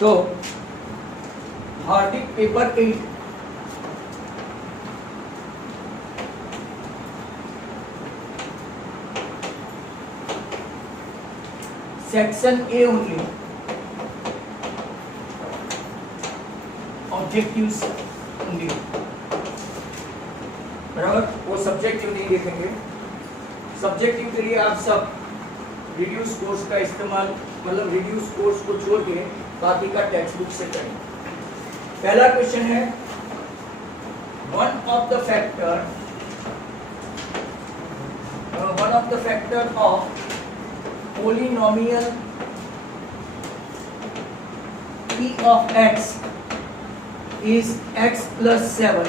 तो Hardik paper 8 section A only, objectives only, बराबर। वो सब्जेक्टिव नहीं देखेंगे। सब्जेक्टिव के लिए आप सब रिड्यूस कोर्स का इस्तेमाल, मतलब रिड्यूस कोर्स को छोड़ के बाकी का टेक्स्ट बुक से करें। पहला क्वेश्चन है, one of the factor of polynomial p of x is x plus 7,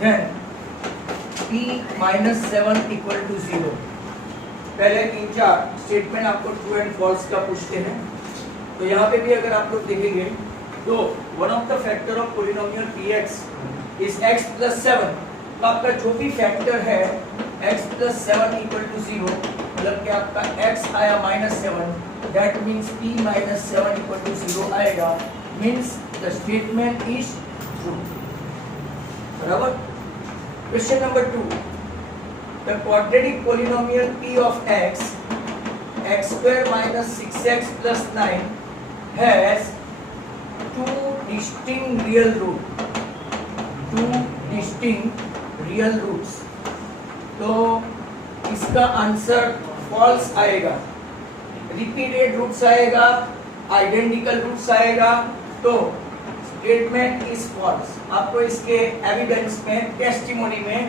then p minus 7 equal to 0। पहले 3-4 स्टेटमेंट आपको ट्रू एंड फॉल्स का पूछते हैं। तो यहाँ पे भी अगर आप लोग देखेंगे तो one of the factor of polynomial px is x plus 7, तो आपका जो भी फैक्टर है x plus 7 equal to 0, मतलब कि आपका x आया -7, that means p minus 7 equal to 0 आएगा, means the statement is true, बराबर। Question number 2, the quadratic polynomial p of x square minus 6x plus 9 has two distinct real roots। तो इसका answer false आएगा, repeated roots आएगा, identical roots आएगा, तो statement is false. आपको इसके evidence में, टेस्टिमोनी में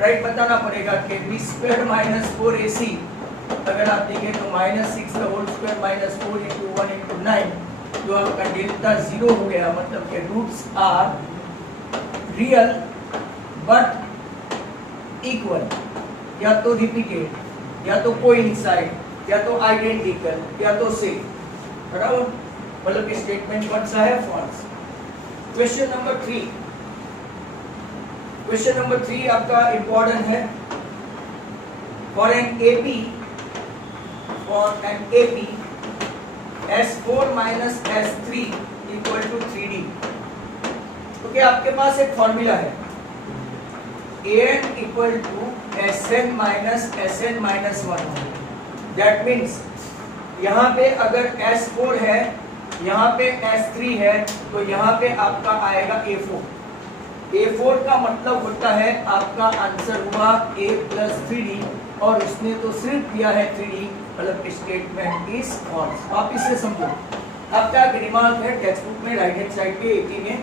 राइट बताना पड़ेगा कि b स्क्वायर माइनस 4ac, अगर आप देखें तो -6 का whole square minus 4 into 1 into 9, जो आपका डेल्टा 0 हो गया, मतलब कि roots are real but equal, या तो रिपीटेड, या तो कोइंसाइड, या तो आइडेंटिकल, या तो सेम, बराबर। मतलब स्टेटमेंट कौन सा है? फॉल्स। क्वेश्चन नंबर 3 आपका इंपॉर्टेंट है। For an AP S4 minus S3 equal to 3D, तो क्या आपके पास एक फॉर्मूला है an equal to Sn minus 1। That means यहाँ पे अगर S4 है, यहाँ पे S3 है, तो यहाँ पे आपका आएगा A4। A4 का मतलब होता है आपका आंसर हुआ A प्लस 3D, और उसने तो सिर्फ दिया है 3D, मतलब स्टेटमेंट इज फॉल्स। आप इसे समझो। आपका एक रिमार्क है टेक्स्ट बुक में राइट हैंड साइड पे 80 में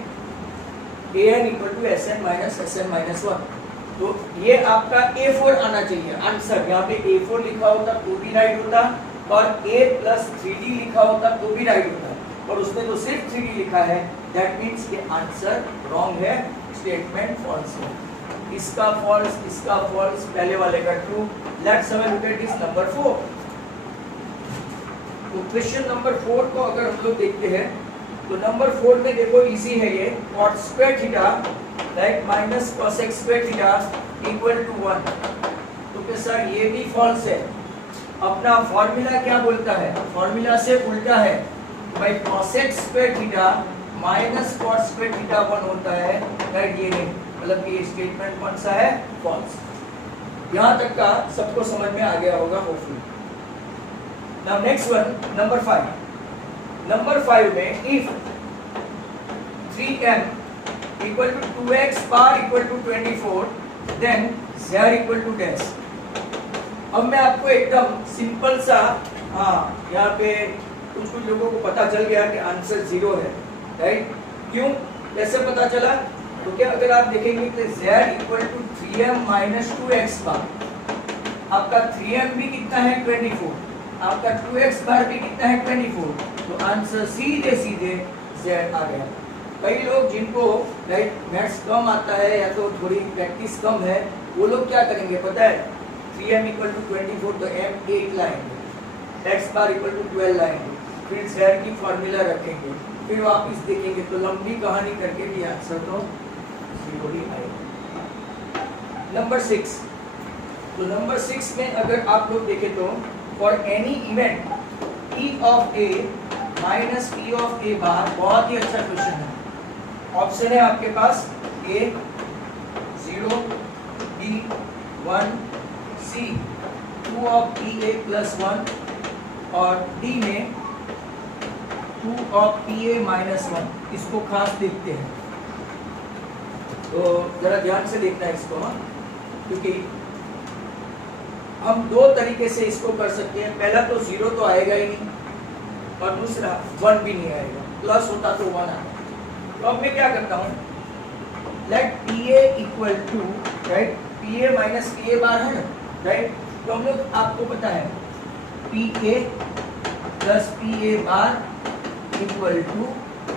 an equal to Sn minus 1, तो ये आपका A4 आना चाहिए आंसर। यहाँ पे A4 लिखा होता तो भी राइट होता, और A प्लस 3D लिखा होता तो भी राइट होता, और उसने तो सिर्फ 3D लिखा है, दैट मीन्स ये आंसर रॉन्ग है, स्टेटमेंट फॉल्स है। इसका फॉल्स, पहले वाले का true. Let's have a look at this number 4। तो क्वेश्चन नंबर 4 को अगर हम लोग देखते हैं तो नंबर 4 में देखो इजी है ये, cot square theta like minus cosec square theta equal to 1। तो क्या सर ये भी फॉल्स है? अपना फॉर्मूला क्या बोलता है? फॉर्मूला से उल्टा है भाई, cosec square theta minus cot square theta 1 होता है, राइट। ये नहीं, मतलब ये स्टेटमेंट कौन सा है? फॉल्स। यहाँ तक का सबको समझ में आ गया होगा hopefully. Now next one, number 5। Number 5 में if 3m equal to 2x bar equal to 24, then z equal to dash. अब मैं आपको एकदम सिंपल सा, हाँ यहाँ पे कुछ लोगों को पता चल गया कि आंसर 0 है, राइट। क्यों, कैसे पता चला? तो क्या अगर आप देखेंगे तो z equal to 3m minus 2x bar, आपका 3m भी कितना है? 24, आपका 2x बार भी कितना है? 24, तो आंसर सीधे z आ गया। कई लोग जिनको राइट मैथ्स कम आता है या तो थोड़ी प्रैक्टिस कम है, वो लोग क्या करेंगे पता है? 3m इक्वल टू 24, तो m 8 लाएंगे, x बार इक्वल टू 12 लाएंगे, फिर z की फॉर्मूला रखेंगे, फिर वापस देखेंगे, तो लंबी कहानी करके भी आंसर तो 0 ही आएगा। नंबर 6, तो नंबर 6 में अगर आप लोग देखें तो for any event e of a minus P of A bar, बहुत ही अच्छा क्वेश्चन है। ऑप्शन है आपके पास A 0, B 1, C 2 of P A plus 1 और डी में 2 ऑफ पी ए माइनस 1। इसको खास देखते हैं, तो जरा ध्यान से देखना है इसको, हाँ, क्योंकि हम दो तरीके से इसको कर सकते हैं। पहला तो 0 तो आएगा ही नहीं, और दूसरा 1 भी नहीं आएगा, प्लस होता तो 1 आता। तो अब मैं क्या करता हूँ, let P A equal to, right, P A minus P A bar है ना, राइट। तो हम लोग, आपको पता है P A plus P A bar equal to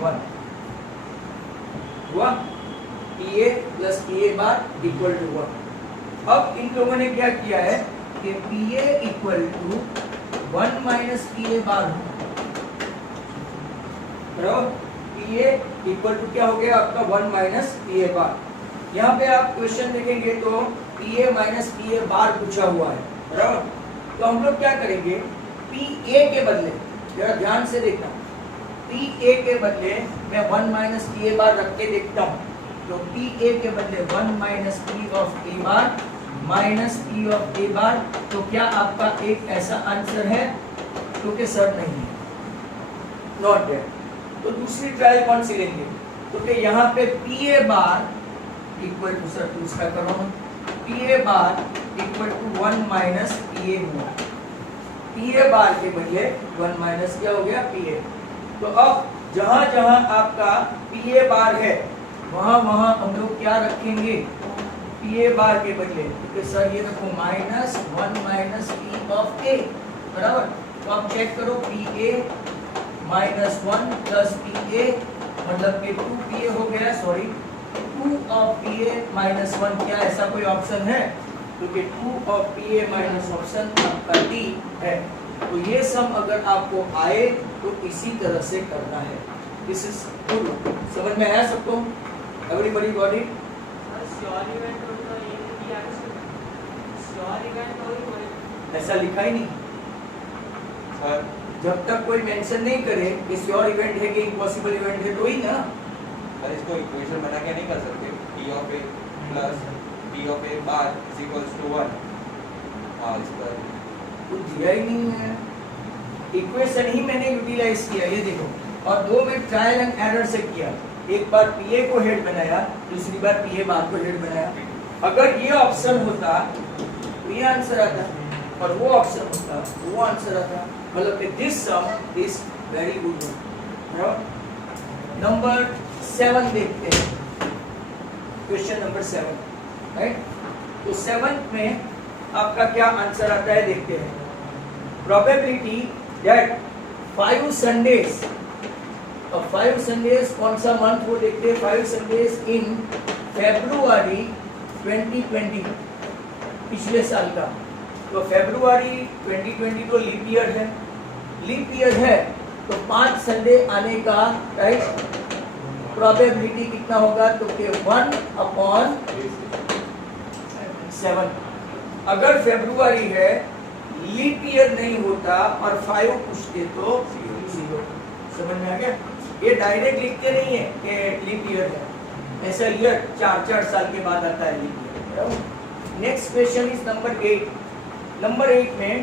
1 हुआ, P A plus P A bar equal to 1। अब इन लोगों ने क्या किया है कि P A equal to 1 minus P A bar हो, पी ए इक्वल टू क्या हो गया आपका 1 माइनस पी ए बार। यहाँ पे आप क्वेश्चन देखेंगे तो P A minus P A bar पूछा हुआ है, बराबर। तो हम लोग क्या करेंगे, पी ए के बदले, जरा ध्यान से देखना, पी ए के बदले मैं 1 माइनस पी ए बार रख के देखता हूँ। तो पी ए के बदले 1 minus P of A bar minus P of A bar, तो क्या आपका एक ऐसा आंसर है, क्योंकि सर नहीं है, नॉट देयर। तो दूसरी ट्रायल कौन सी लेंगे, क्योंकि यहाँ पे P A bar equal to, sir दूसरा करो, P A bar equal to 1 minus P A हुआ, पी ए बार के बदले 1 माइनस क्या हो गया पी ए। तो अब जहां जहां आपका पी ए बार है वहां वहां हम लोग क्या रखेंगे, पी ए बार के बदले, क्योंकि सर ये देखो माइनस 1 माइनस पी ऑफ ए, बराबर। तो आप चेक करो P A minus 1 plus P ए, मतलब कि 2 पी ए हो गया, sorry 2 of P A minus 1। क्या ऐसा कोई ऑप्शन है, क्योंकि 2 of P A minus option आपका डी है। तो ये सम अगर आपको आए तो इसी तरह से करना है। दिस इज गुड, समझ में आया सबको, एवरीबॉडी गॉट इट। ऐसा लिखा ही नहीं सर, जब तक कोई मेंशन नहीं करे कि श्योर इवेंट है कि इम्पॉसिबल इवेंट है, तो ही ना। सर इसको इक्वेशन बना के नहीं कर सकते, p of a plus p of a bar is equals to 1। हाँ, इस पर कुछ दिया ही नहीं है, इक्वेशन ही मैंने यूटिलाइज किया, ये देखो। और दो में ट्रायल एंड एरर से किया, एक बार पी ए को हेड बनाया, दूसरी बार पी ए बार को हेड बनाया। अगर ये ऑप्शन होता तो ये आंसर आता, और वो ऑप्शन होता वो आंसर आता, मतलब कि this some is very good. Number 7 देखते हैं, क्वेश्चन नंबर 7, राइट। तो 7 में आपका क्या आंसर आता है देखते हैं। प्रोबेबिलिटी दैट 5 संडेज, और 5 संडेज कौन सा मंथ वो देखते हैं, 5 संडेज इन फरवरी 2020, पिछले साल का। तो फरवरी 2020 तो लीप ईयर है, लीप ईयर है तो 5 संडे आने का, राइट, प्रोबेबिलिटी कितना होगा, तो कि 1/7। अगर फरवरी है, लीप ईयर नहीं होता और 5 पूछते तो 0। समझ में आ गया। ये डायरेक्ट लिखते नहीं है कि लीप ईयर है, ऐसा ईयर 4 साल के बाद आता है leap year. Next question is number 8। Number 8 में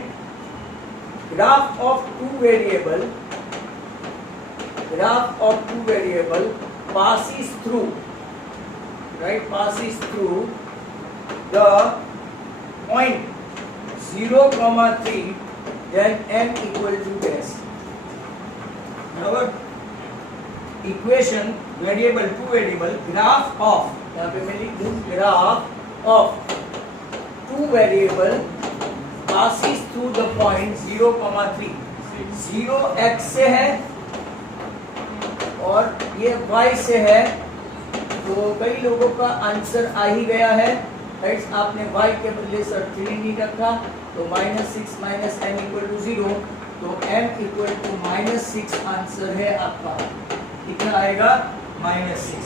graph of 2 variable, graph of 2 variable passes through, right, passes through the point 0,3 then m equal to dash, बराबर। Equation variable, 2 variable, graph of, यहाँ पे मैं लिख दूं graph of 2 variable passes through the point 0,3, 0 x से है और ये y से है। तो कई लोगों का आंसर आ ही गया है, राइट। आपने y के बदले सर 3 नहीं रखा, तो -6 माइनस m इक्वल टू 0, तो m इक्वल टू -6 आंसर है आपका। कितना आएगा, -6।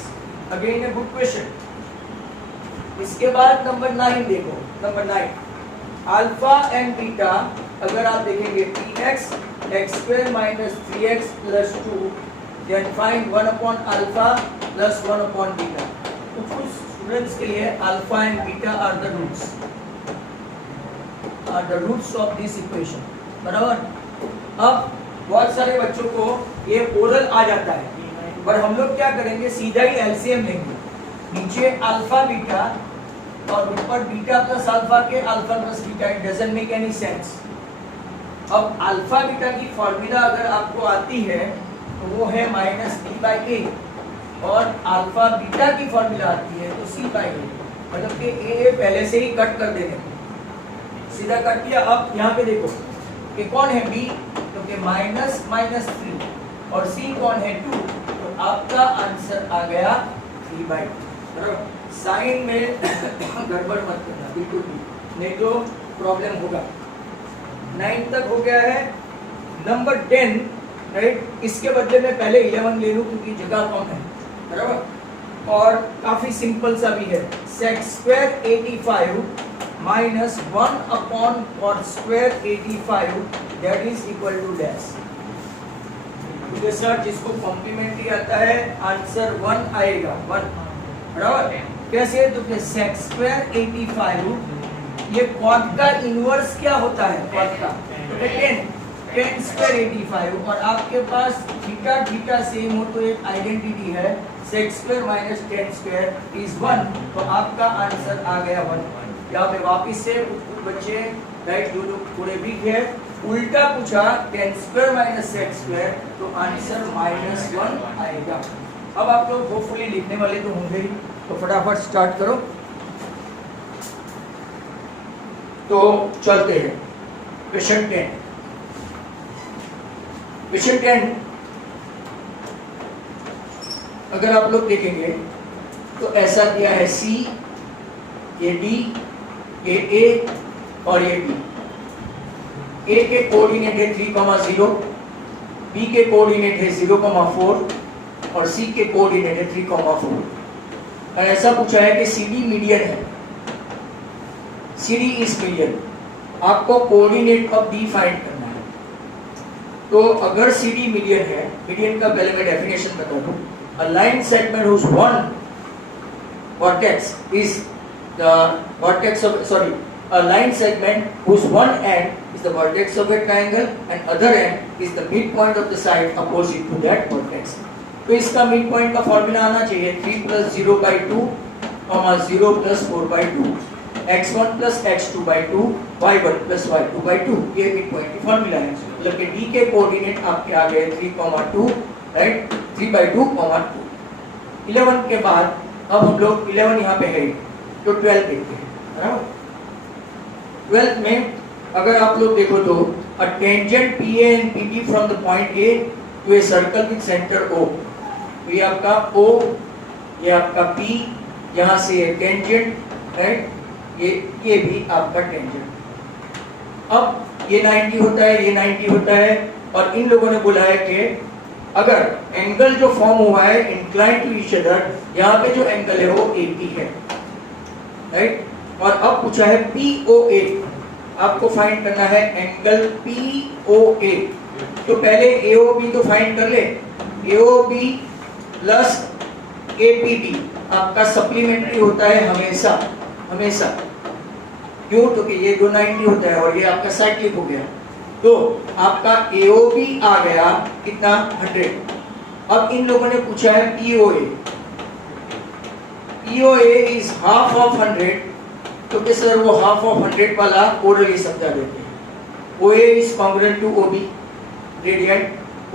Again a good question. इसके बाद नंबर 9 देखो, नंबर 9 अल्फा एंड बीटा। अगर आप देखेंगे px x square minus 3x plus 2, then find 1 upon alpha plus 1 upon beta. तो कुछ स्टूडेंट्स के लिए alpha and beta are the roots of this equation, बराबर। अब बहुत सारे बच्चों को ये ओरल आ जाता है, पर हम लोग क्या करेंगे, सीधा ही एलसीएम लेंगे। नीचे अल्फा बीटा और ऊपर बीटा प्लस अल्फा के alpha plus beta, it doesn't make any sense. अब अल्फा बीटा की फॉर्मूला अगर आपको आती है तो वो है -b/a, और अल्फा बीटा की फॉर्मूला आती है तो c/a, मतलब कि a पहले से ही कट कर देने, सीधा कट किया। अब यहाँ पे देखो कि कौन है b, तो कि -3 और c कौन है 2, तो आपका आंसर आ गया 3/2। साइन में गड़बड़ मत करना बिल्कुल भी, नहीं तो प्रॉब्लम होगा। 9 तक हो गया है। नंबर 10, राइट, इसके बदले में पहले 11 ले लूं क्योंकि जगह कम है, बराबर। और काफी सिंपल सा भी है, sec square 85 minus 1 upon cot square 85 that is equal to dash. क्योंकि सर जिसको कॉम्प्लीमेंट्री आता है आंसर 1 आएगा, 1, बराबर। कैसे, तो कि sec स्क्वायर 85, ये cot का इनवर्स क्या होता है, cot का, तो 10 स्क्वायर 85, और आपके पास थीटा थीटा सेम हो तो एक आइडेंटिटी है, sec square minus 10 square is 1, तो आपका आंसर आ गया 1। यहाँ पे वापिस से कुछ बच्चे, राइट, जो लोग थोड़े वीक है, उल्टा पूछा 10 स्क्वायर माइनस sec स्क्वायर, तो आंसर -1 आएगा। अब आप लोग होपफुली लिखने वाले तो होंगे ही, तो फटाफट स्टार्ट करो। तो चलते हैं क्वेश्चन 10। क्वेश्चन 10 अगर आप लोग देखेंगे तो ऐसा दिया है, C, ये D, ये A और ये B। A के कोऑर्डिनेट है 3,0, B के कोऑर्डिनेट है 0,4 और C के कोऑर्डिनेट है 3,4। और ऐसा पूछा है कि CD मीडियन है, CD इज मीडियन, आपको कोऑर्डिनेट ऑफ D फाइंड करना है। तो अगर CD मीडियन है, मीडियन का पहले मैं डेफिनेशन बता दूं, a line segment whose one vertex is the vertex of, sorry, a line segment whose one end is the vertex of a triangle and other end is the midpoint of the side opposite to that vertex। तो इसका midpoint का formula आना चाहिए 3 + 0/2, 0 + 4/2, x1 + x2/2, y1 + y2/2, ये midpoint की formula है। मतलब कि d के कोऑर्डिनेट आपके आ गए 3,2, राइट, 3/2, 2। 11 के बाद अब हम लोग 11 यहाँ पे है तो 12 देखते हैं, बराबर। 12 में अगर आप लोग देखो तो a tangent PA and PP from the point A to a circle with center O, तो ये आपका O, ये आपका P, यहाँ से ये टेंजेंट, राइट, ये भी आपका टेंजेंट। अब ये 90 होता है, ये 90 होता है, और इन लोगों ने बोला है कि अगर एंगल जो फॉर्म हुआ है इंक्लाइन टू ईच अदर, यहाँ पे जो एंगल है वो AP है, राइट। और अब पूछा है POA, आपको फाइंड करना है एंगल POA। तो पहले AOB तो फाइंड कर ले, AOB प्लस APB आपका सप्लीमेंट्री होता है हमेशा हमेशा। क्यों, तो कि ये 290 होता है और ये आपका साइक्लिक हो गया, तो आपका AOB आ गया कितना, 100। अब इन लोगों ने पूछा है POA, POA is half of 100, तो कि सर वो हाफ ऑफ 100 वाला ओरली समझा देते हैं। OA is congruent to OB radian,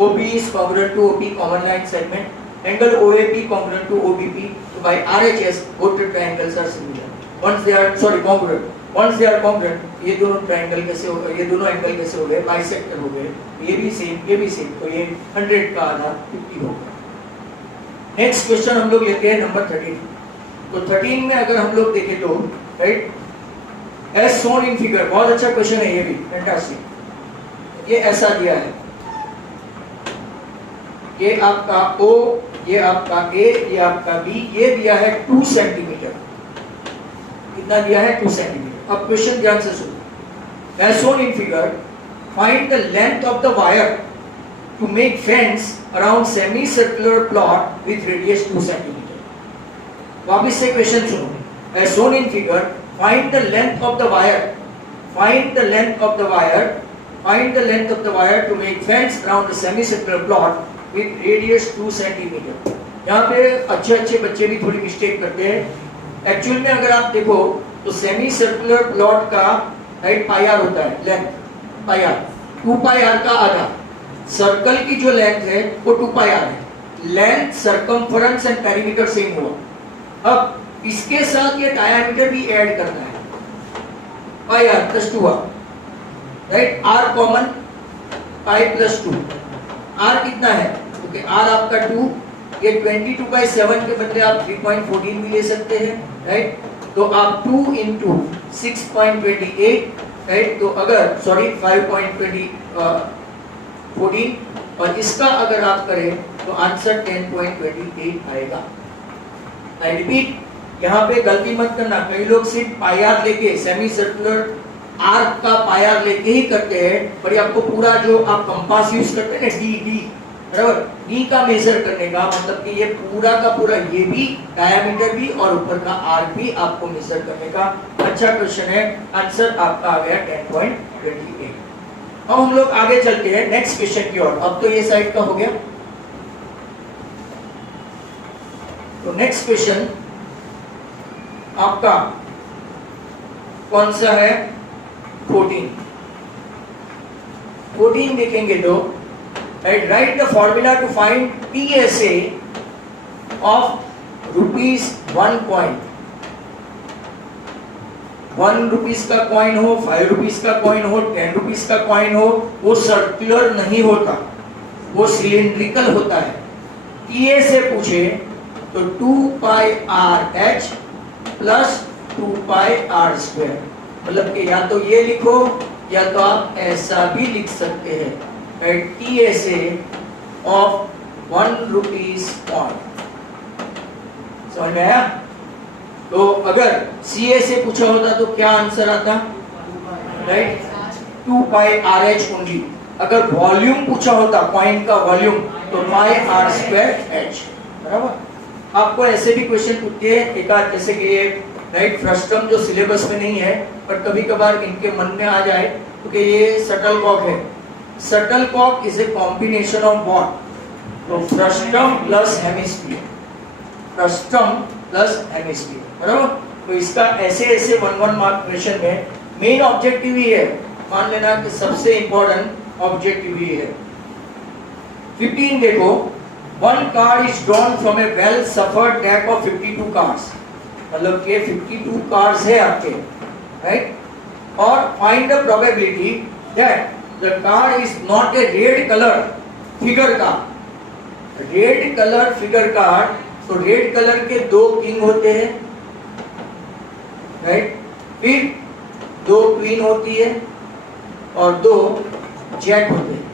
OB is congruent to OP common line segment, angle OAP congruent to OBP, तो by RHS both the triangles are similar once they are, sorry, congruent, once they are congruent, ये दोनों triangle कैसे हो गए, ये दोनों angle कैसे हो गए, बाइसेक्टर हो गए, ये भी सेम, ये भी सेम, तो ये 100 का आधा 50 होगा। नेक्स्ट क्वेश्चन हम लोग लेते हैं नंबर 13। तो 13 में अगर हम लोग देखें तो, right, as shown in figure, बहुत अच्छा क्वेश्चन है ये भी, फैंटास्टिक। ये ऐसा दिया है, ये आपका O, ये आपका A, ये आपका B, ये दिया है 2 सेंटीमीटर, कितना दिया है, 2 सेंटीमीटर। अब क्वेश्चन ध्यान से सुनो, as shown in figure find the length of the wire to make fence around semicircular plot with radius 2 centimeter. वापिस से क्वेश्चन सुनो. As shown in figure, find the length of the wire. Find the length of the wire. Find the length of the wire to make fence around the semicircular plot with radius 2 centimeter. यहाँ पे अच्छे बच्चे भी थोड़ी mistake करते हैं. Actual में अगर आप देखो तो सेमी सर्कुलर प्लॉट का राइट पाई आर होता है, length pi r, 2 pi r का आधा. सर्कल की जो लेंथ है वो 2 पाई आर है. Length, circumference and perimeter same हुआ. अब इसके साथ ये डायमीटर भी ऐड करना है, pi r plus 2 r, right. R common, pi plus 2. R कितना है? ओके, आर आपका 2. ये 22/7 के बदले आप 3.14 भी ले सकते हैं, राइट. तो आप 2 into 6.28, राइट. तो अगर सॉरी 5.14 और इसका अगर आप करें तो आंसर 10.28 आएगा. आई रिपीट, यहाँ पे गलती मत करना. कई लोग सिर्फ पाई आर लेके, सेमी सर्कुलर आर्क का पाई आर लेके ही करते हैं, पर आपको पूरा जो आप कंपास यूज करते हैं ना, डी बराबर, डी का मेजर करने का मतलब कि ये पूरा का पूरा, ये भी डायमीटर भी और ऊपर का आर्क भी आपको मेजर करने का. अच्छा क्वेश्चन है. आंसर आपका आ गया 10.28. अब हम लोग आगे चलते हैं नेक्स्ट क्वेश्चन की ओर. अब तो ये साइड का हो गया. तो नेक्स्ट क्वेश्चन आपका कौन सा है? 14 देखेंगे तो right, write the formula to find PSA of rupees 1 coin. 1 rupees का कॉइन हो, 5 रुपीस का कॉइन हो, 10 रुपीस का कॉइन हो, वो सर्कुलर नहीं होता, वो सिलिंड्रिकल होता है. PA से पूछे तो 2 pi r h plus 2 pi r square. मतलब कि या तो ये लिखो या तो आप ऐसा भी लिख सकते हैं, PSA of 1 rupees coin. समझ में आया? तो अगर CA से पूछा होता तो क्या आंसर आता? Right, 2 pi r H only. अगर वॉल्यूम पूछा होता, कॉइन का वॉल्यूम, तो पाई आर स्क्वायर एच. बराबर. आपको ऐसे भी क्वेश्चन पूछते हैं एक आध, जैसे कि ये राइट फ्रस्टम जो सिलेबस में नहीं है पर कभी कभार इनके मन में आ जाए, क्योंकि ये शटलकॉक है. Shuttlecock is a combination of what? तो frustum plus hemisphere, frustum plus hemisphere. बराबर. तो इसका ऐसे 1 मार्क क्वेश्चन में मेन ऑब्जेक्टिव ही है, मान लेना कि सबसे इंपॉर्टेंट ऑब्जेक्टिव ही है. 15 देखो, 1 card is drawn from a well suffered deck of 52 cards. मतलब कि 52 कार्ड्स है आपके, राइट. और find the probability that the card is not A red colour figure card. Red colour figure card, तो red colour के 2 king होते हैं, right. फिर 2 क्वीन होती है और 2 जैक होते हैं.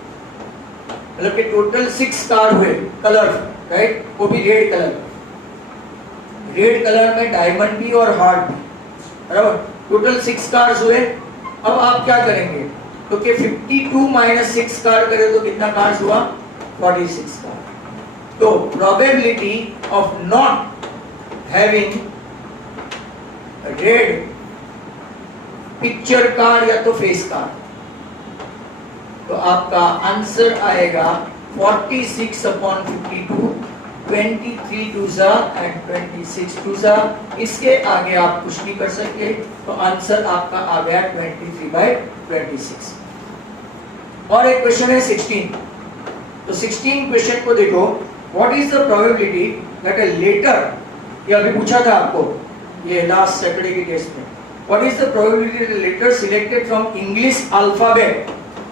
मतलब कि टोटल 6 कार्ड हुए कलर, राइट. वो भी रेड कलर. रेड कलर में डायमंड भी और हार्ट भी. बराबर. टोटल 6 कार्ड्स हुए. अब आप क्या करेंगे? तो कि 52 माइनस 6 कार्ड करें तो कितना कार्ड्स हुआ? 46 कार्ड. तो probability of not having red picture card या तो फेस कार्ड, तो आपका आंसर आएगा 46/52, 23 2 एंड 26 2. इसके आगे आप कुछ नहीं कर सकते, तो आंसर आपका आ गया 23/26. और एक क्वेश्चन है 16. तो 16 क्वेश्चन को देखो. What is the probability that a letter, ये अभी पूछा था आपको ये लास्ट सैटरडे के टेस्ट में. What is the probability that a letter selected from English alphabet,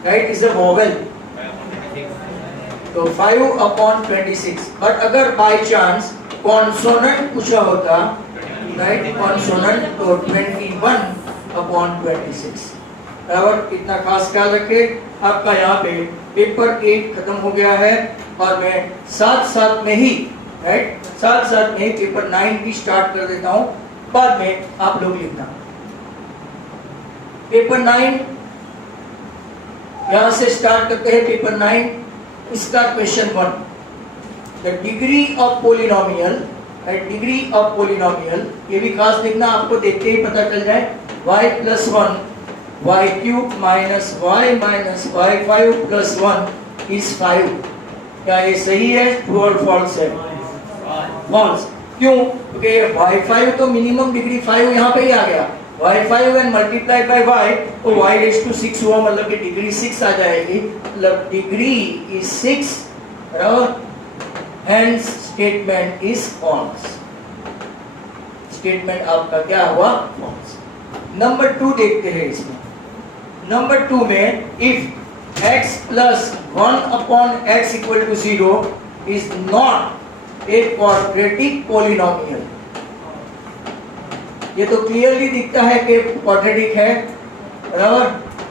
right, is a vowel. तो 5/26. बट अगर बाय चांस कॉन्सोनेंट पूछा होता, राइट, कॉन्सोनेंट, तो 21/26. बराबर. इतना खास ख्याल रखें. आपका यहाँ पे पेपर 8 खत्म हो गया है और मैं साथ में ही, राइट, साथ में ही पेपर 9 भी स्टार्ट कर देता हूँ. बाद में आप लोग लिखना. पेपर 9 यहां से स्टार्ट करते हैं पेपर 9 इसका question 1। The degree of polynomial, degree of polynomial, ये भी खास देखना, आपको देखते ही पता चल जाए। y plus 1 y cube minus y minus y5 plus 1 is 5। क्या ये सही है, ट्रू और फॉल्स है? फॉल्स। क्यों? क्योंकि y5 तो मिनिमम डिग्री 5 यहाँ पे ही आ गया, y5 and multiply by y तो y रेज़ टू 6 हुआ, मतलब कि डिग्री 6 आ जाएगी, मतलब डिग्री इज 6, बराबर, hence statement is false. Statement आपका क्या हुआ? फॉल्स। नंबर 2 देखते हैं इसमें। नंबर 2 में if x plus 1 upon x equal to 0 is not a quadratic polynomial. ये तो क्लियरली दिखता है कि क्वाड्रेटिक है, बराबर,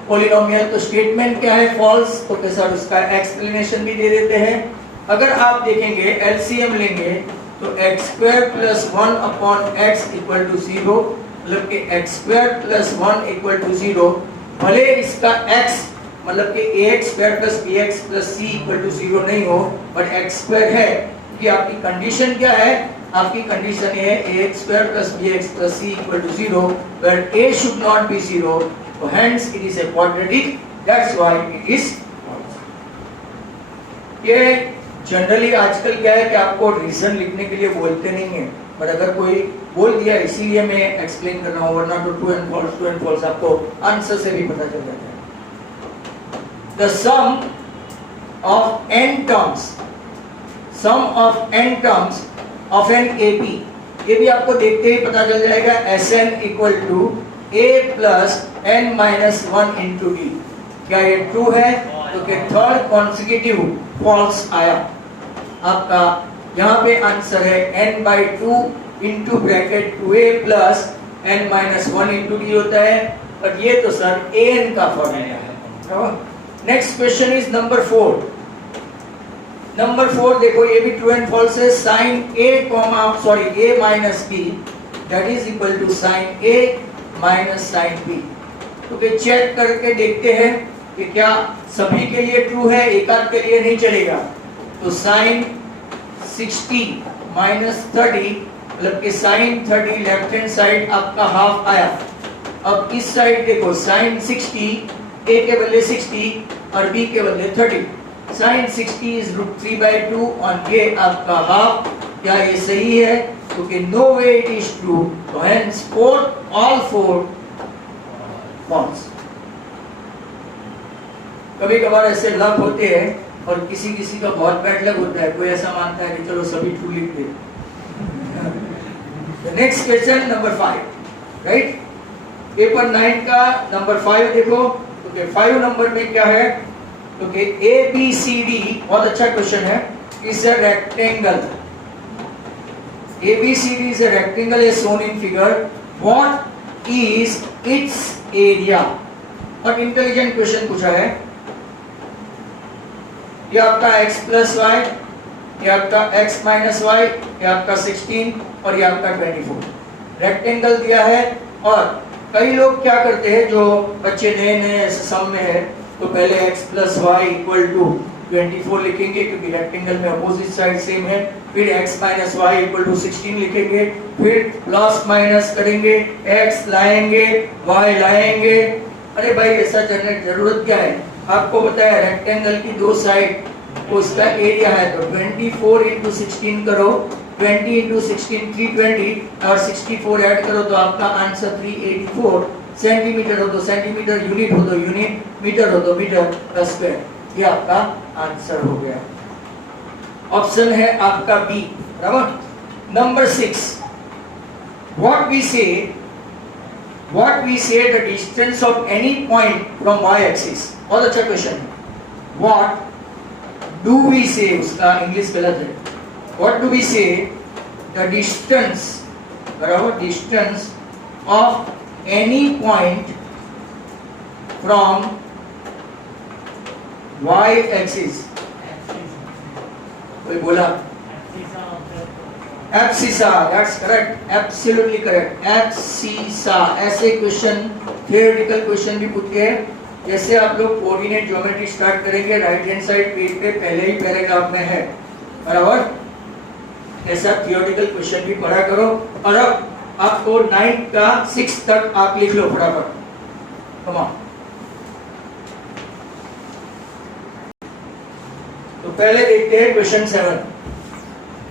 पोलिनोमियल। तो स्टेटमेंट क्या है? फॉल्स। तो के साथ उसका एक्सप्लेनेशन भी दे देते हैं। अगर आप देखेंगे एलसीएम लेंगे तो x square plus 1 upon x equal to 0, मतलब कि x square plus 1 equal to 0, भले इसका x मतलब कि ax square plus bx plus c equal to 0 नहीं हो, बट x स्क्वायर है, कि आपकी कंडीशन क्या है? आपकी कंडीशन ये है ax square plus bx plus c equal to 0, where a should not be 0, so hence it is a quadratic, that's why it is false। ये जनरली आजकल क्या है कि आपको रीजन लिखने के लिए बोलते नहीं है, बट अगर कोई बोल दिया इसीलिए मैं एक्सप्लेन कर रहा हूँ, वरना तो ट्रू एंड फॉल्स आपको आंसर से भी पता चल जाता है। The sum of n terms, sum of n terms of an AP, ये भी आपको देखते ही पता चल जाएगा, Sn equal to a plus n minus 1 into D. क्या ये ट्रू है? तो कि थर्ड कॉन्सिक्यूटिव फॉल्स आया आपका। यहाँ पे आंसर है n/2 into bracket 2a plus n minus 1 into D होता है, और ये तो सर an का फॉर्मूला है। Next question is number 4। Number 4 देखो, ये भी ट्रू एंड फॉल्स है। Sine a minus b that is equal to sine a minus sine b। तो कि चेक करके देखते हैं कि क्या सभी के लिए ट्रू है, एक आध के लिए नहीं चलेगा। तो साइन 60 माइनस 30, मतलब कि साइन 30 लेफ्ट हैंड साइड आपका हाफ आया। अब इस साइड देखो, साइन 60 a के बदले 60 और b के बदले 30। साइन 60 इज √3/2 और ये आपका हाफ। क्या ये सही है? क्योंकि no way it is true, तो हेंस ऑल 4 फॉल्स। कभी कभार ऐसे लक होते हैं और किसी किसी का बहुत बैड लक होता है, कोई ऐसा मानता है कि चलो सभी ट्रू लिख दे। Next question number 5, right, paper 9 का नंबर 5 देखो। तो 5 नंबर में क्या है? तो ABCD बहुत अच्छा क्वेश्चन है। Is a rectangle, ABCD is a rectangle as shown in figure. What is its area? और इंटेलिजेंट क्वेश्चन पूछा है। ये आपका x प्लस वाई, ये आपका x माइनस वाई, ये आपका 16 और ये आपका 24 रेक्टेंगल दिया है। और कई लोग क्या करते हैं, जो बच्चे नए नए सम में है, तो पहले x plus Y equal to 24 लिखेंगे क्योंकि रेक्टेंगल में अपोजिट साइड सेम है, फिर x minus Y equal to 16 लिखेंगे, फिर प्लस माइनस करेंगे, x लाएंगे, y लाएंगे। अरे भाई ऐसा जरूरत क्या है? आपको पता है रेक्टेंगल की दो साइड उसका एरिया है, तो 24 इंटू 16 करो, 20 इंटू 16 320 और 64 ऐड करो तो आपका आंसर 384 सेंटीमीटर हो तो सेंटीमीटर, यूनिट हो तो यूनिट, मीटर हो तो मीटर का स्क्वायर। ये आपका आंसर हो गया। ऑप्शन है आपका बी, बराबर। नंबर 6, व्हाट वी से the distance of any point from y axis. बहुत अच्छा क्वेश्चन है। व्हाट डू वी से, उसका इंग्लिश गलत है। व्हाट डू वी से द डिस्टेंस, बराबर, distance of any point from y axis. कोई बोला abscissa, that's correct, absolutely correct, abscissa. ऐसे क्वेश्चन थियोरेटिकल क्वेश्चन भी पूछते हैं जैसे आप लोग कोऑर्डिनेट ज्योमेट्री स्टार्ट करेंगे राइट हैंड साइड पेज पे पहले ही पैराग्राफ में है, बराबर। ऐसा थियोरेटिकल क्वेश्चन भी पढ़ा करो। और अब आपको 9 का 6 तक आप लिख लो फटाफट, कम ऑन। तो पहले देखते हैं क्वेश्चन 7,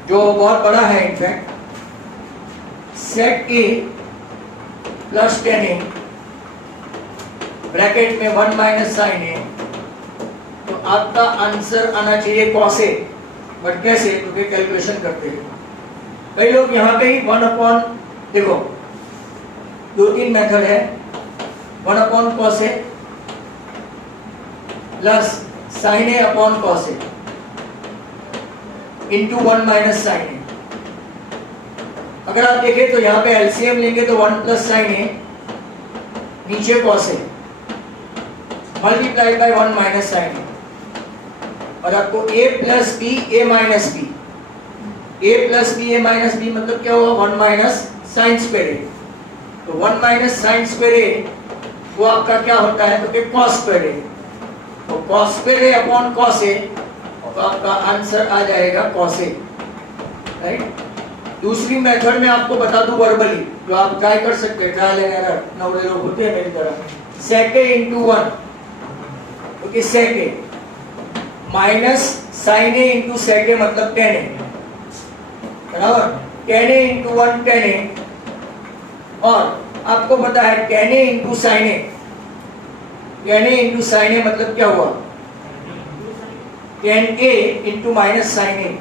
जो बहुत बड़ा है इनफैक्ट। सेट ए प्लस 10a ब्रैकेट में 1 माइनस साइन ए, तो आपका आंसर आना चाहिए कॉस ए। बट कैसे, क्योंकि कैलकुलेशन करते हैं कई लोग यहाँ पे ही 1 अपॉन, देखो 2-3 मेथड है। 1 upon cos A plus sine A upon cos A into 1 minus sine ए। अगर आप देखें तो यहाँ पे एलसीएम लेंगे तो 1 प्लस साइन ए नीचे cos A multiply by 1 minus sine A, और आपको a plus B A minus B, a plus B A minus B मतलब क्या हुआ, 1 माइनस साइन स्क्वायर ए। तो 1 माइनस साइन स्क्वायर ए वो आपका क्या होता है, तो कि कॉस स्क्वायर ए। तो cos square A upon cos A, तो आपका आंसर आ जाएगा कॉस ए, राइट। दूसरी मेथड में आपको बता दूं वर्बली, जो आप ट्राई कर सकते हैं, ट्रायल एंड एरर, नवरे लोग होते हैं मेरी तरह। सेक ए इंटू 1, क्योंकि सेक ए माइनस साइन ए इंटू सेक ए मतलब टेन ए, बराबर। टेन ए इंटू 1 टेन ए, और आपको पता है टेन ए इंटू साइन ए, टेन ए इंटू साइन ए मतलब क्या हुआ, टेन ए इंटू माइनस साइन ए।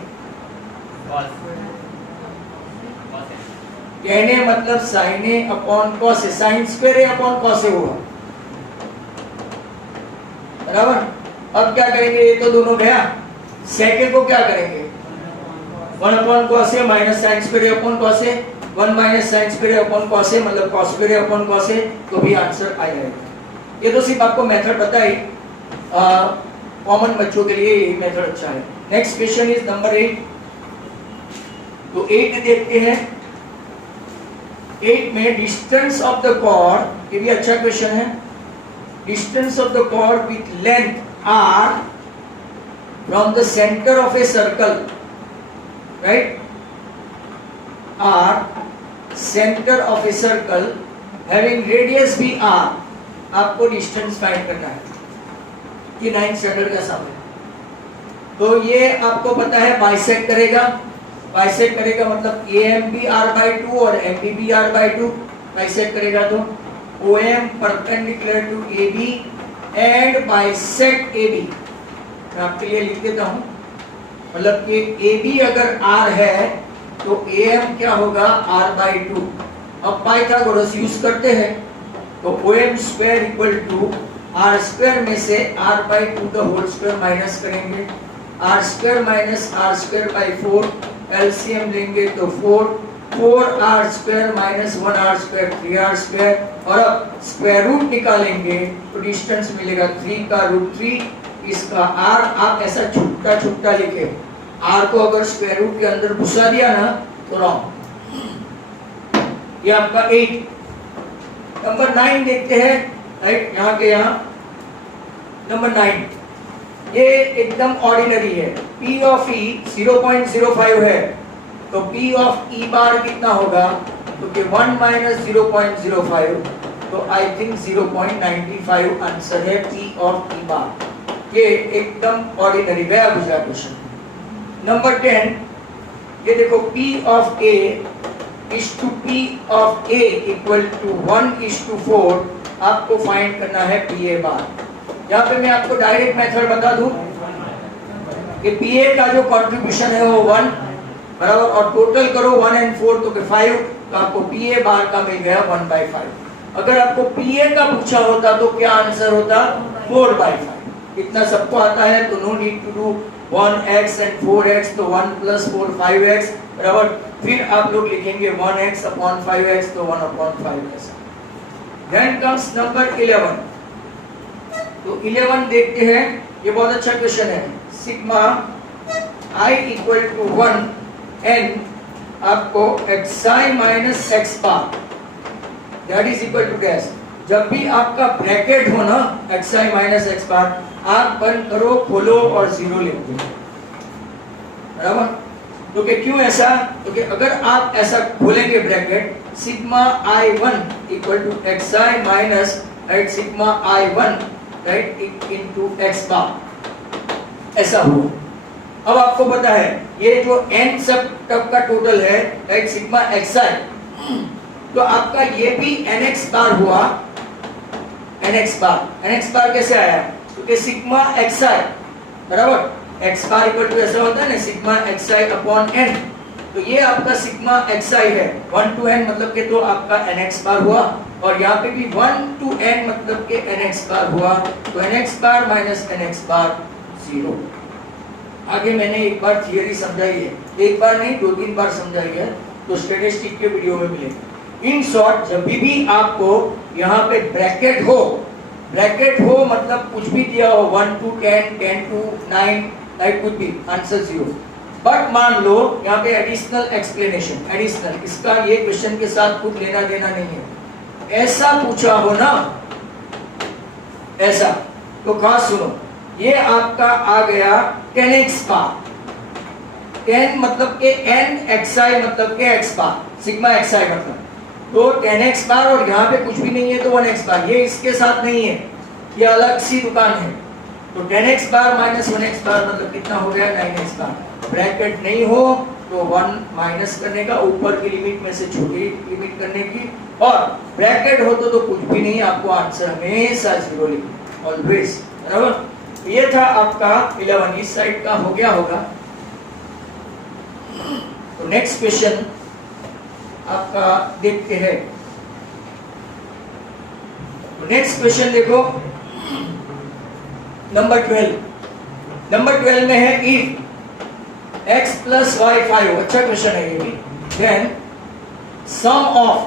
टेन ए मतलब sign A upon cos A, sine square A upon cos A हुआ, बराबर। अब क्या करेंगे, ये तो दोनों गया, सेक ए को क्या करेंगे, 1 upon cos A minus sine square A upon cos A, 1 minus sine square A upon cos A मतलब cos square A upon cos A, तो भी आंसर आ जाएगा। ये तो सिर्फ आपको मेथड बताई, कॉमन बच्चों के लिए ये मेथड अच्छा है। Next question is number 8। तो 8 देखते हैं। 8 में डिस्टेंस ऑफ द कॉर्ड, ये भी अच्छा क्वेश्चन है। Distance of the chord with length r from the center of a circle, right? r center of a circle having radius भी r, आपको डिस्टेंस फाइंड करना है कि 9 स्टैंडर्ड का सम है। तो ये आपको पता है बाइसेक्ट करेगा, बाइसेक्ट करेगा मतलब AM भी r/2 और MB भी r/2, बाइसेक्ट करेगा तो OM perpendicular to AB and bisect AB। मैं आपके लिए लिख देता हूं, मतलब कि AB अगर R है तो AM क्या होगा, r/2। अब पाइथागोरस यूज करते हैं, तो OM square equal to r square में से r/2 the whole square minus करेंगे, r square minus r square by 4, LCM लेंगे तो 4r square minus 1r square 3r square, और अब स्क्वायर रूट निकालेंगे तो डिस्टेंस मिलेगा 3 का रूट 3, इसका r। आप ऐसा छुट्टा छुट्टा लिखे, r को अगर स्क्वायर रूट के अंदर घुसा दिया ना तो रॉन्ग। ये आपका 8। नंबर 9 देखते हैं, राइट, यहाँ के यहाँ नंबर 9 ये एकदम ऑर्डिनरी है। P ऑफ E 0.05 है, तो P ऑफ E बार कितना होगा, तो कि 1 माइनस 0.05, तो आई थिंक 0.95 आंसर है P ऑफ E बार। ये एकदम ऑर्डिनरी गया गुजरा क्वेश्चन। नंबर 10 ये देखो, P of A is to P of A equal to 1:4, आपको फाइंड करना है PA बार। यहाँ पे मैं आपको डायरेक्ट मेथड बता दूं कि PA का जो कंट्रीब्यूशन है वो 1 बराबर, और टोटल करो 1 and 4 तो 5, तो आपको PA बार का मिल गया 1/5। अगर आपको PA का पूछा होता तो क्या आंसर होता, 4/5। इतना सबको आता है, तो no need to do 1x and 4x, तो 1 + 4 5x बराबर। फिर आप लोग लिखेंगे 1x अपॉन 5x, तो 1 upon 5x। Then comes number 11। तो 11 देखते हैं, ये बहुत अच्छा क्वेश्चन है। Sigma i equal to 1 n आपको xi minus x bar that is equal to guess जब भी आपका ब्रैकेट हो ना xi माइनस x बार, आप बंद करो, खोलो और जीरो लिख दो, बराबर। तो क्यों ऐसा? तो अगर आप ऐसा खोलेंगे bracket, sigma i1 equal to xi minus right sigma i1 right into x bar, ऐसा हो। अब आपको पता है ये जो n सब टर्म का टोटल है राइट सिग्मा xi, तो आपका ये भी nx बार हुआ, nx बार कैसे आया? क्योंकि सिग्मा xi बराबर x बार इक्वल टू ऐसा होता है ना सिग्मा xi अपॉन n, तो ये आपका सिग्मा xi है 1 to n मतलब के, तो आपका nx बार हुआ, और यहाँ पे भी 1 to n मतलब के nx बार हुआ, तो nx बार माइनस nx बार 0। आगे मैंने एक बार थियरी समझाई है, एक बार नहीं 2-3 बार समझाई है, तो स्टैटिस्टिक के वीडियो में मिलेगा। इन शॉर्ट जब भी आपको यहाँ पे ब्रैकेट हो मतलब कुछ भी दिया हो 1 to 10, 10 to 9 लाइक कुछ भी, आंसर 0। बट मान लो यहाँ पे एडिशनल एक्सप्लेनेशन, एडिशनल, इसका ये क्वेश्चन के साथ कुछ लेना देना नहीं है, ऐसा पूछा हो ना ऐसा, तो खास सुनो, ये आपका आ गया 10x बार, 10 मतलब के n xi मतलब के x बार, सिग्मा xi मतलब, तो 10x बार और यहाँ पे कुछ भी नहीं है तो 1x बार, ये इसके साथ नहीं है, ये अलग सी दुकान है, तो 10x बार माइनस 1x बार मतलब कितना हो गया 9x बार। ब्रैकेट नहीं हो तो 1 माइनस करने का, ऊपर की लिमिट में से छोटी लिमिट करने की, और ब्रैकेट हो तो कुछ भी नहीं, आपको आंसर हमेशा 0 लिखना, ऑलवेज, बराबर। ये था आपका 11, इस साइड का हो गया होगा। तो नेक्स्ट क्वेश्चन आपका देखते हैं। नेक्स्ट क्वेश्चन देखो, नंबर 12 में है इफ x प्लस वाई 5, अच्छा क्वेश्चन है ये भी, then sum of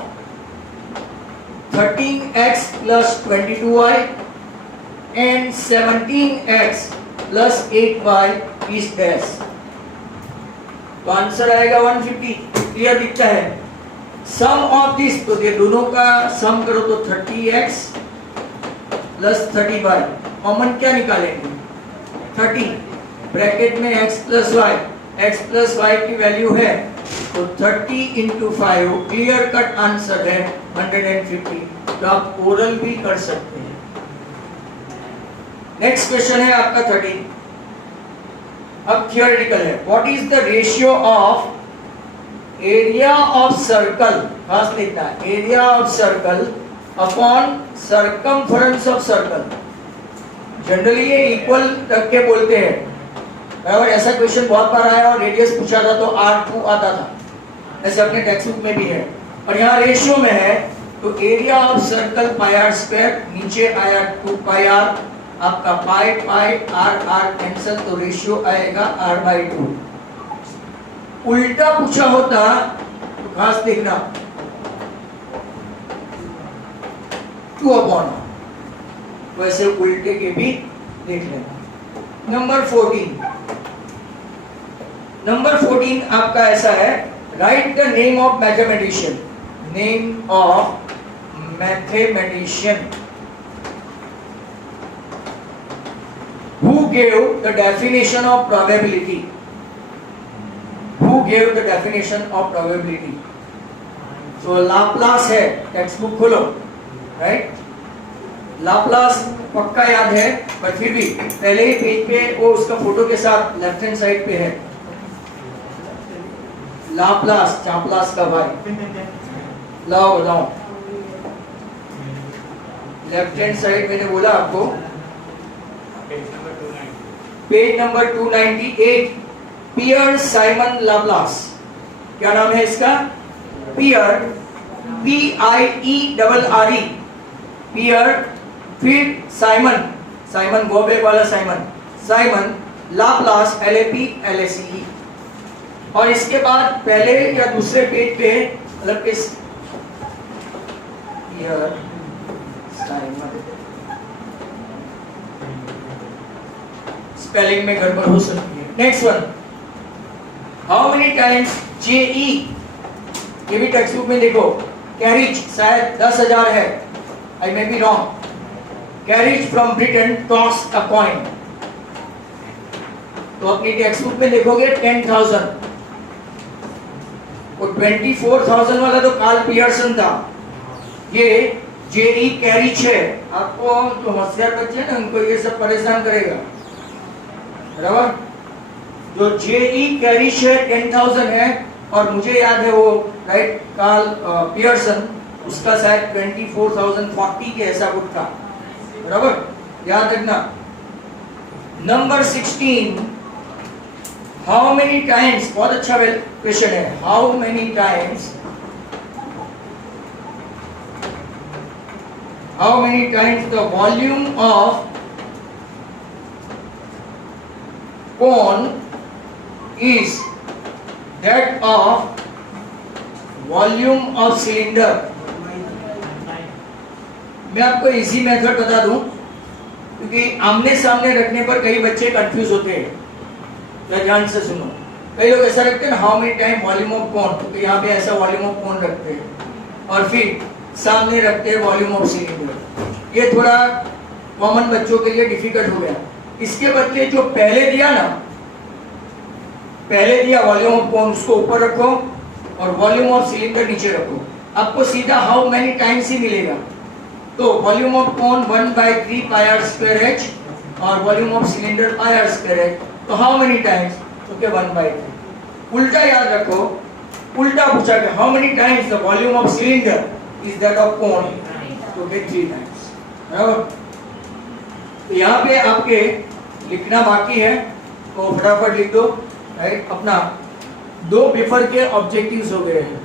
13x plus 22y and 17x plus 8y is dash, तो आंसर आएगा 150, क्लियर दिखता है। सम ऑफ दिस, तो ये दोनों का सम करो तो 30x प्लस 30y, कॉमन क्या निकालेंगे 30, ब्रैकेट में x प्लस y की वैल्यू है, तो 30 इंटू 5, क्लियर कट आंसर है 150, तो आप ओरल भी कर सकते हैं। नेक्स्ट क्वेश्चन है आपका 13, अब थियोरेटिकल है। What is the ratio of area of circle, खास लिखना है, area of circle upon circumference of circle. Generally ये इक्वल रख के बोलते हैं, बराबर, ऐसा क्वेश्चन बहुत बार आया और रेडियस पूछा था तो R2 आता था, ऐसे अपने टेक्स्ट बुक में भी है, और यहाँ रेशियो में है, तो area of circle pi r square, नीचे आया 2 पाई आर, आपका पाई आर कैंसल, तो रेशियो आएगा R/2। उल्टा पूछा होता तो खास देखना 2/r, वैसे उल्टे के भी देख लेना। नंबर 14 आपका ऐसा है, right the name of mathematician, name of mathematician who gave the definition of probability, so Laplace है, टेक्स्ट बुक खोलो, राइट, लाप्लास पक्का याद है, पर फिर भी पहले ही पेज पे वो उसका फोटो के साथ लेफ्ट हैंड साइड पे है, लाप्लास, चाप्लास का भाई, लाओ लेफ्ट हैंड साइड मैंने बोला आपको, पेज नंबर 298, पियर साइमन लाप्लास, क्या नाम है इसका, पियर, PIERRE, पियर, फिर साइमन गोबेक वाला साइमन लाप्लास, LAPLACE, और इसके बाद पहले या दूसरे पेज पे मतलब किस, पियर साइमन, स्पेलिंग में गड़बड़ हो सकती है। Next one, how many times JE, ये भी टेक्स्ट बुक में देखो, कैरिज शायद 10,000 है, I may be wrong. Carriage from Britain cost a coin. तो अपनी टेक्स्ट बुक में देखोगे 10,000, वो 24,000 वाला तो कार्ल पियर्सन था। ये जेई कैरिज है। आपको जो होशियार बच्चे हैं ना उनको ये सब परेशान करेगा, बराबर। जो जेई कैरिज है 10,000 है, और मुझे याद है वो राइट कार्ल पियर्सन उसका शायद 24,040 के ऐसा कुछ था, बराबर, याद रखना। नंबर 16, हाउ मेनी टाइम्स, बहुत अच्छा क्वेश्चन है, how many times the volume of cone is that of volume of cylinder. मैं आपको इजी मेथड बता दूं, क्योंकि आमने सामने रखने पर कई बच्चे कंफ्यूज होते हैं। तो ध्यान से सुनो, कई लोग ऐसा रखते हैं ना, how many time volume of cone, तो यहाँ पे ऐसा वॉल्यूम ऑफ कोन रखते हैं, और फिर सामने रखते हैं वॉल्यूम ऑफ सिलेंडर। ये थोड़ा कॉमन बच्चों के लिए डिफिकल्ट हो गया। इसके बदले जो पहले दिया ना, पहले दिया वॉल्यूम ऑफ कोन, उसको ऊपर रखो और वॉल्यूम ऑफ सिलेंडर नीचे रखो, आपको सीधा हाउ मेनी टाइम्स ही मिलेगा। तो वॉल्यूम ऑफ कोन 1/3 πr²h और वॉल्यूम ऑफ सिलेंडर πr²h, तो हाउ मेनी टाइम्स, ओके 1/3। उल्टा याद रखो, उल्टा पूछा कि how many times the volume of cylinder is that of cone, तो ओके 3 टाइम्स, बराबर। तो यहाँ पे आपके लिखना बाकी है, तो फटाफट लिख दो, राइट। अपना 2 पेपर के ऑब्जेक्टिव्स हो गए हैं।